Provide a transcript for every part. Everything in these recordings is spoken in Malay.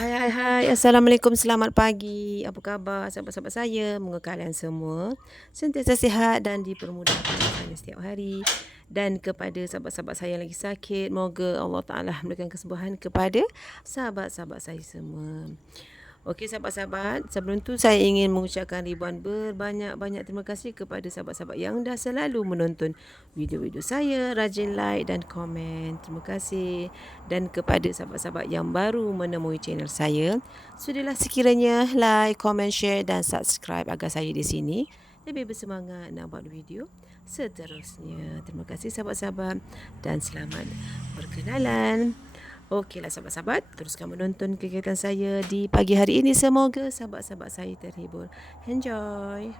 Hai. Assalamualaikum, selamat pagi. Apa khabar sahabat-sahabat saya? Semoga kalian semua sentiasa sihat dan dipermudahkan rezeki setiap hari. Dan kepada sahabat-sahabat saya yang lagi sakit, moga Allah Ta'ala memberikan kesembuhan kepada sahabat-sahabat saya semua. Okey sahabat-sahabat, sebelum tu saya ingin mengucapkan ribuan berbanyak-banyak terima kasih kepada sahabat-sahabat yang dah selalu menonton video-video saya, rajin like dan komen. Terima kasih. Dan kepada sahabat-sahabat yang baru menemui channel saya, sudahlah sekiranya like, comment, share dan subscribe agar saya di sini lebih bersemangat nak buat video seterusnya. Terima kasih sahabat-sahabat dan selamat berkenalan. Okeylah sahabat-sahabat, teruskan menonton kegiatan saya di pagi hari ini. Semoga sahabat-sahabat saya terhibur. Enjoy.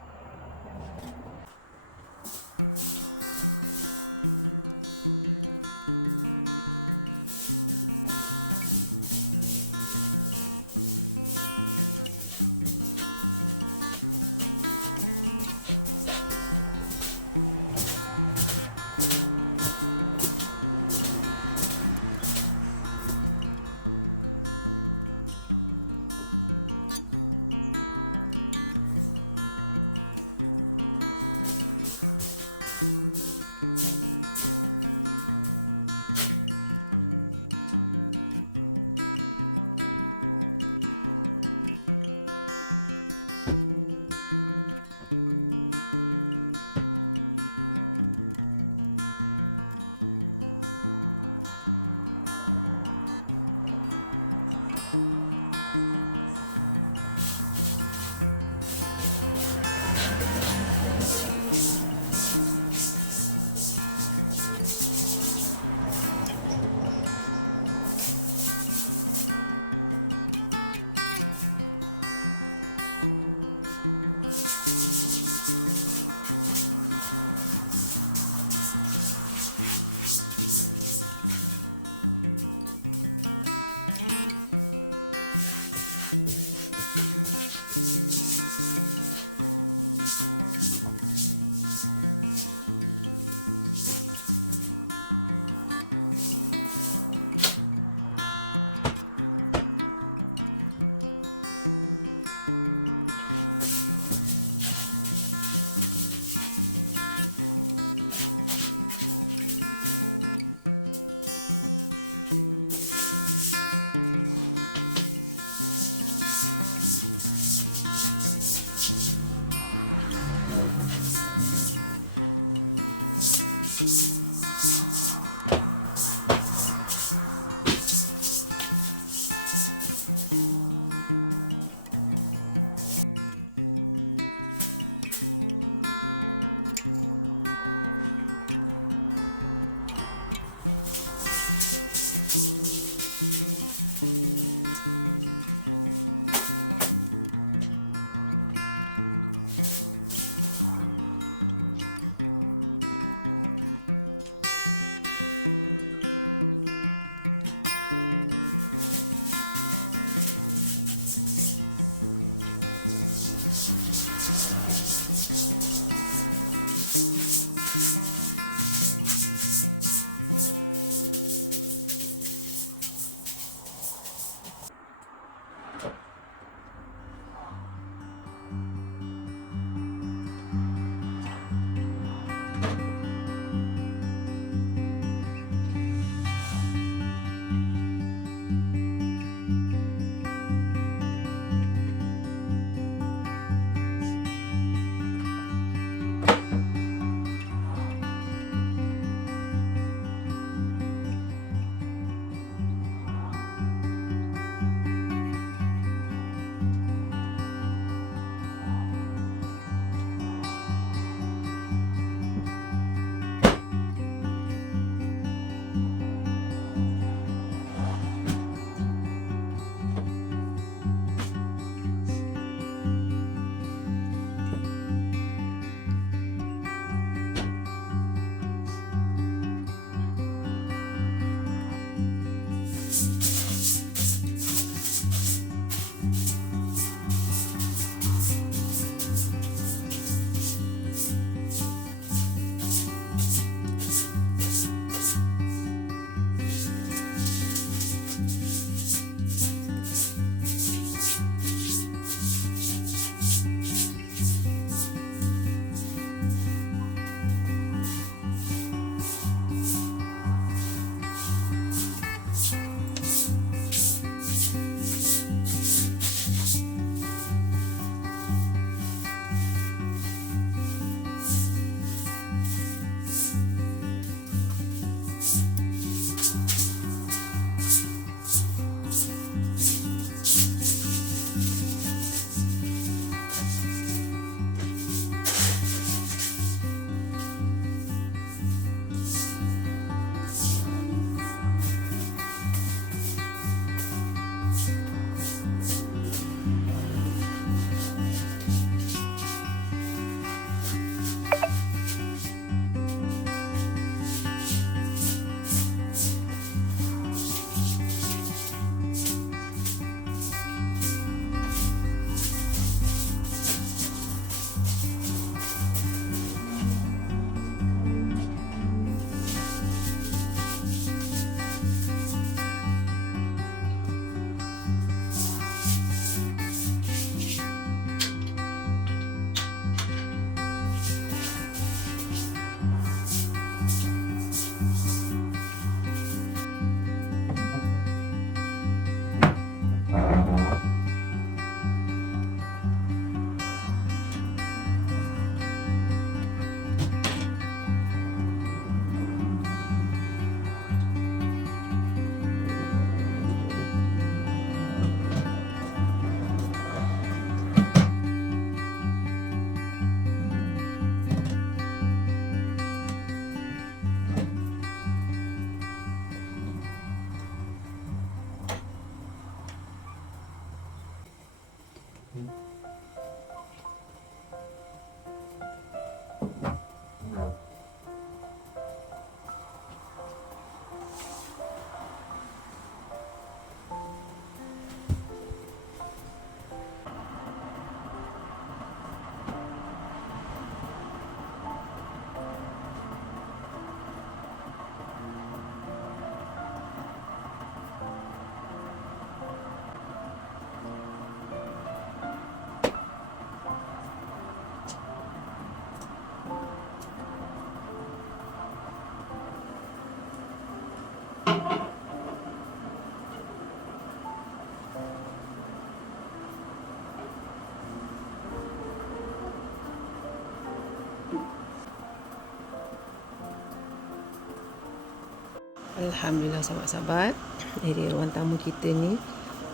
Alhamdulillah sahabat-sahabat, dari ruang tamu kita ni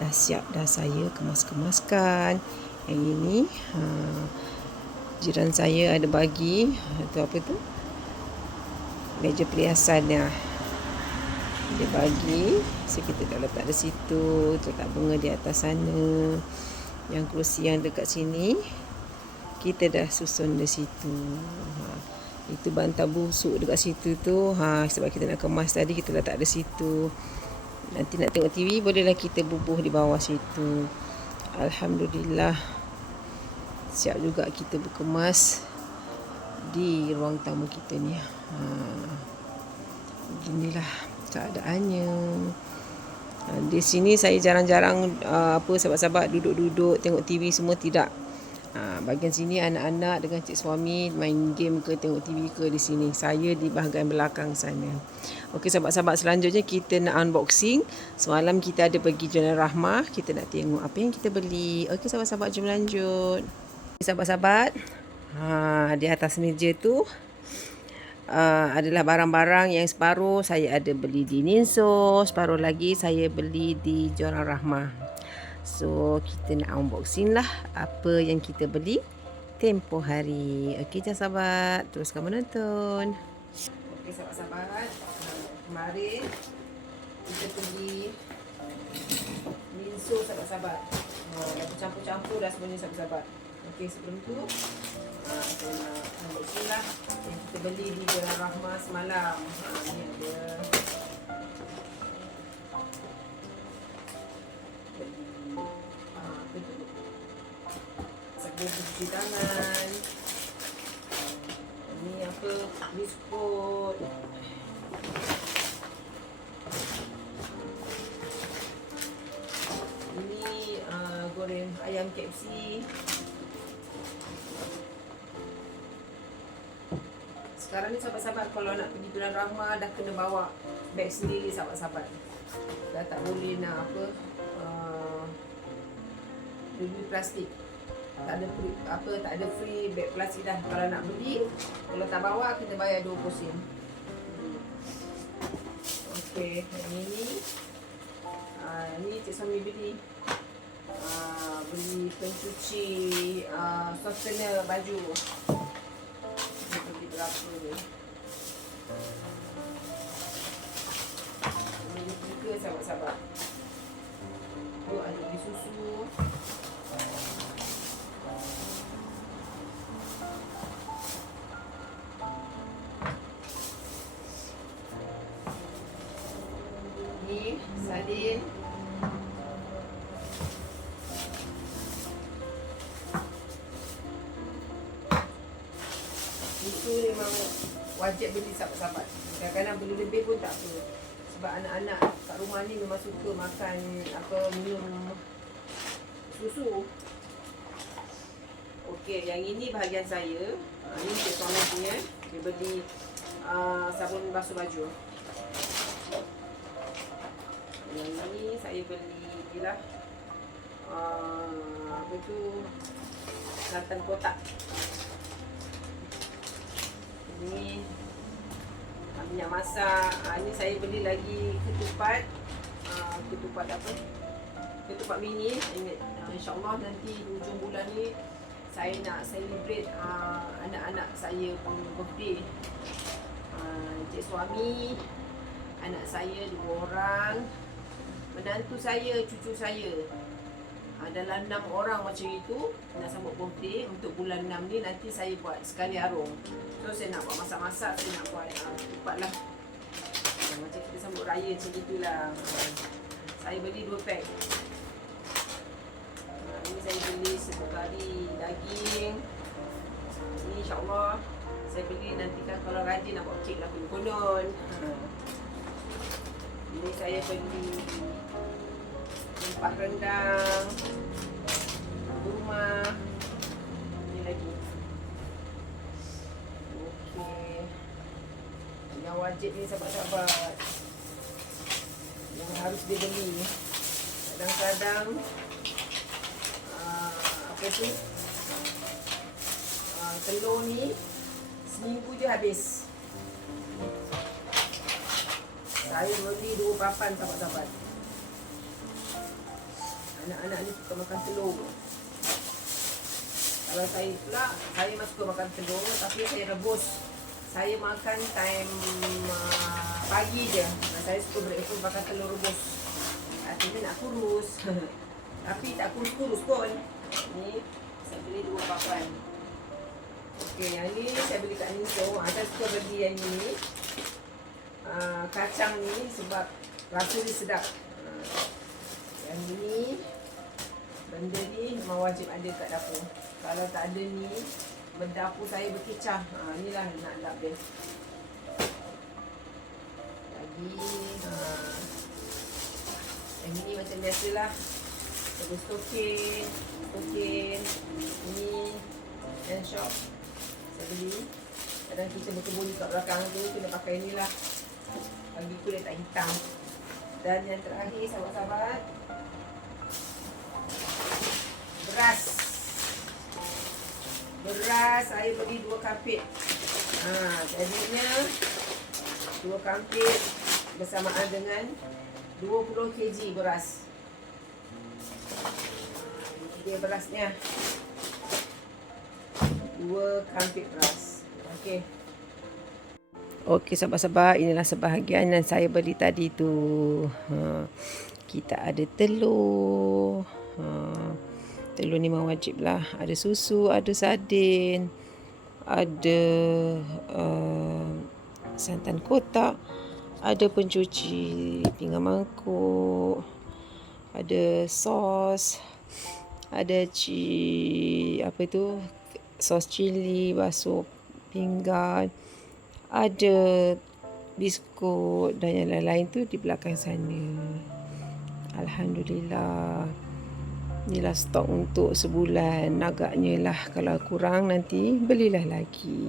dah siap dah saya kemas-kemaskan. Yang ini jiran saya ada bagi tu apa tu? Meja perhiasannya. Dia bagi, so kita dah letak di situ, letak bunga di atas sana. Yang kerusi yang dekat sini kita dah susun di situ. Itu bantal busuk dekat situ tu. Sebab kita nak kemas tadi, kita letak di situ. Nanti nak tengok TV, bolehlah kita bubuh di bawah situ. Alhamdulillah. Siap juga kita berkemas di ruang tamu kita ni. Beginilah keadaannya. Di sini saya jarang-jarang sahabat-sahabat duduk-duduk tengok TV semua, tidak. Bahagian sini anak-anak dengan cik suami main game ke tengok TV ke di sini. Saya di bahagian belakang sana. Okey sahabat-sahabat, selanjutnya kita nak unboxing. Semalam kita ada pergi Jualan Rahmah. Kita nak tengok apa yang kita beli. Okey sahabat-sahabat, jom lanjut. Sahabat-sahabat, di atas meja tu adalah barang-barang yang separuh saya ada beli di Ninso, separuh lagi saya beli di Jualan Rahmah. So kita nak unboxing lah apa yang kita beli tempoh hari. Okey sahabat, teruskan menonton. Okey sahabat-sahabat, kemarin kita pergi Ninso sahabat-sahabat. Dah campur-campur dah sebenarnya sahabat-sahabat. Okey, sebelum tu kita nak unboxing lah yang kita beli di Jualan Rahmah semalam. Ni ada sabun cuci tangan. Ni apa? Biskut. Ini goreng ayam KFC. Sekarang ni sahabat-sahabat, kalau nak pergi Jualan Rahmah dah kena bawa beg sendiri sahabat-sahabat. Dah tak boleh nak beli plastik. Tak ada free beg plastik dah. Kalau nak beli, kalau tak bawa kita bayar 20 sen. Okey, yang ini ni cik suami beli. Beli pencuci softener baju. Beli berapa ni? Beli 3 sahabat-sahabat. Tu ada beli susu. Ni sardin. Itu memang wajib beli sahabat-sahabat. Kadang-kadang beli lebih pun tak apa. Sebab anak-anak kat rumah ni memang suka makan minum susu. Okey, yang ini bahagian saya. Ini cik suami punya. Dia beli sabun basuh baju. Yang ini saya beli lah santan kotak. Ini minyak masak. Ini saya beli lagi ketupat. Ketupat mini. InsyaAllah nanti hujung bulan ni saya nak celebrate anak-anak saya punya birthday. Cik suami, anak saya 2 orang, menantu saya, cucu saya. Dalam 6 orang macam itu nak sambut birthday untuk bulan 6 ni, nanti saya buat sekali arung. So saya nak buat masak-masak, saya nak buat cepat lah. Macam kita sambut raya macam itulah. Saya beli 2 pack. Ini saya beli 1 kali daging. Ini insyaAllah saya beli nanti kan kalau rajin nak buat kek lah konon. Ini saya beli rempah rendang, kurma. Ini lagi. Okey. Yang wajib ni sahabat-sahabat, yang harus dibeli. Kadang-kadang apa tu, telur ni seminggu je habis. Saya beli 2 papan sahabat-sahabat. Anak-anak ni suka makan telur. Kalau saya pula, saya masih suka makan telur, tapi saya rebus. Saya makan time pagi je. Saya suka breakfast makan telur rebus. Artinya nak kurus. Tapi tak kurus-kurus pun. Ni saya beli 2 papan. Okey, yang ni saya beli kat Niso. Saya suka beli yang ni. Kacang ni sebab rasa dia sedap. Yang ni, benda ni memang wajib ada kat dapur. Kalau tak ada ni, berdapur saya berkicah. Inilah nak lap dia. Lagi yang ni macam biasalah. Terus token. Ini hand shop saya beli. Kadang kita berkebun kat belakang tu, kena pakai ni lah bagi kulit tak hitam. Dan yang terakhir sahabat-sahabat, beras saya beli 2 kampit. Jadinya 2 kampit bersamaan dengan 20 kg beras. Ini dia berasnya. 2 kampit beras. Okey. Okey sahabat-sahabat, inilah sebahagian yang saya beli tadi tu. Kita ada telur. Telur ni memang wajib lah. Ada susu, ada sardin, ada santan kotak, ada pencuci pinggan mangkuk, ada sos, ada sos cili basuh pinggan, ada biskut dan yang lain-lain tu di belakang sana. Alhamdulillah. Inilah stok untuk sebulan. Agaknya lah, kalau kurang nanti belilah lagi.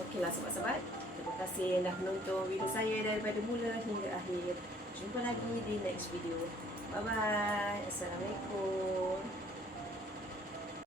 Okeylah sahabat-sahabat, terima kasih dah menonton video saya daripada mula hingga akhir. Jumpa lagi di next video. Bye bye. Assalamualaikum.